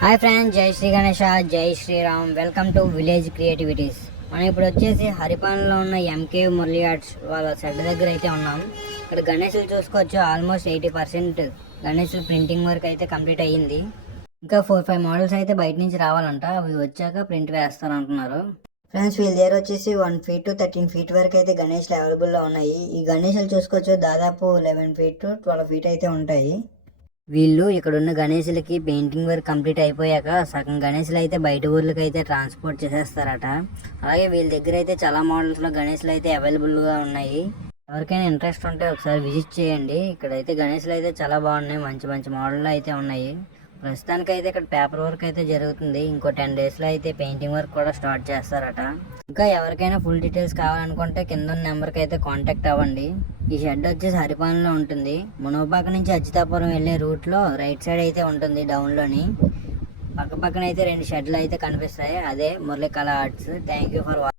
Hi friends, జై శ్రీ గణేష, జై Shriram. Welcome to village creativities. మనం ఇప్పుడు వచ్చేసి హరిపాన్లో ఉన్న ఎంకే మురళి ఆర్ట్స్ వాళ్ళ షెడ్ దగ్గర అయితే ఉన్నాం. ఇక్కడ గణేషులు చూసుకోవచ్చు. ఆల్మోస్ట్ 80% గణేషులు ప్రింటింగ్ వర్క్ అయితే కంప్లీట్ అయ్యింది. ఇంకా 4-5 మోడల్స్ అయితే బయట నుంచి రావాలంట. అవి వచ్చాక ప్రింట్ వేస్తారు అంటున్నారు. ఫ్రెండ్స్, వీళ్ళ దగ్గర వచ్చేసి 1 feet to 13 feet వరకు అయితే గణేష్లు అవైలబుల్లో ఉన్నాయి. ఈ గణేషులు చూసుకోవచ్చు, దాదాపు 11 feet to 12 feet అయితే ఉంటాయి. వీళ్ళు ఇక్కడున్న గణేశులకి పెయింటింగ్ వర్క్ కంప్లీట్ అయిపోయాక సగం గణేశులు అయితే బయట ఊర్లకి అయితే ట్రాన్స్పోర్ట్ చేసేస్తారట. అలాగే వీళ్ళ దగ్గర అయితే చాలా మోడల్స్లో గణేశులు అయితే అవైలబుల్గా ఉన్నాయి. ఎవరికైనా ఇంట్రెస్ట్ ఉంటే ఒకసారి విజిట్ చేయండి. ఇక్కడైతే గణేశులు అయితే చాలా బాగున్నాయి. మంచి మంచి మోడళ్ళు అయితే ఉన్నాయి. ప్రస్తుతానికి అయితే ఇక్కడ పేపర్ వర్క్ అయితే జరుగుతుంది. ఇంకో 10 daysలో అయితే పెయింటింగ్ వర్క్ కూడా స్టార్ట్ చేస్తారట. ఇంకా ఎవరికైనా ఫుల్ డీటెయిల్స్ కావాలనుకుంటే కింద ఉన్న నెంబర్కి అయితే కాంటాక్ట్ అవ్వండి. ఈ షెడ్ వచ్చేసి హరిపాన్లో ఉంటుంది. మునగపాక నుంచి అజితాపురం వెళ్ళే రూట్లో రైట్ సైడ్ అయితే ఉంటుంది. డౌన్లోని పక్కన అయితే 2 షెడ్లు అయితే కనిపిస్తాయి. అదే మురళీ కళా arts. Thank you for watching.